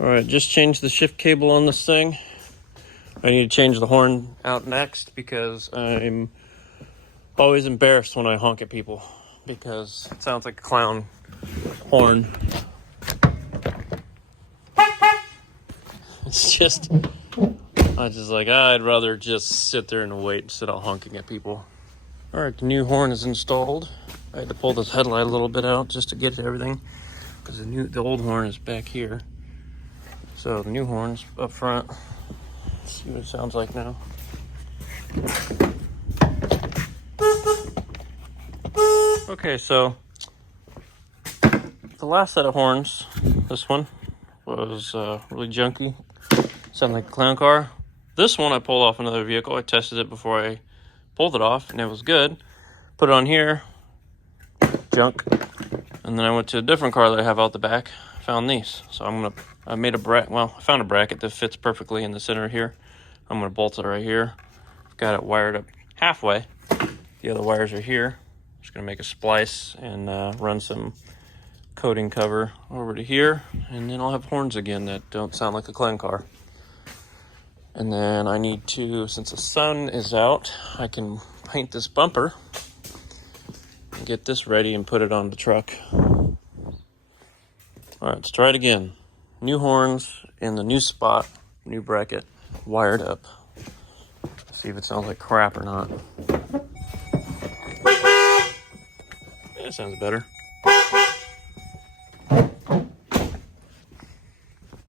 All right, just changed the shift cable on this thing. I need to change the horn out next because I'm always embarrassed when I honk at people because it sounds like a clown horn. It's just, I'd rather just sit there and wait instead of honking at people. All right, the new horn is installed. I had to pull this headlight a little bit out just to get everything because the old horn is back here. So the new horn's up front. Let's see what it sounds like now. Okay, so the last set of horns, this one, was really junky. Sounded like a clown car. This one I pulled off another vehicle. I tested it before I pulled it off, and it was good. Put it on here, junk. And then I went to a different car that I have out the back. Found these. So I found a bracket that fits perfectly in the center here. I'm gonna bolt it right here. Got it wired up halfway. The other wires are here. Just gonna make a splice and run some coating cover over to here, and then I'll have horns again that don't sound like a clown car. And then I need to, since the sun is out, I can paint this bumper and get this ready and put it on the truck. All right, let's try it again. New horns in the new spot, new bracket, wired up. See if it sounds like crap or not. Yeah, it sounds better.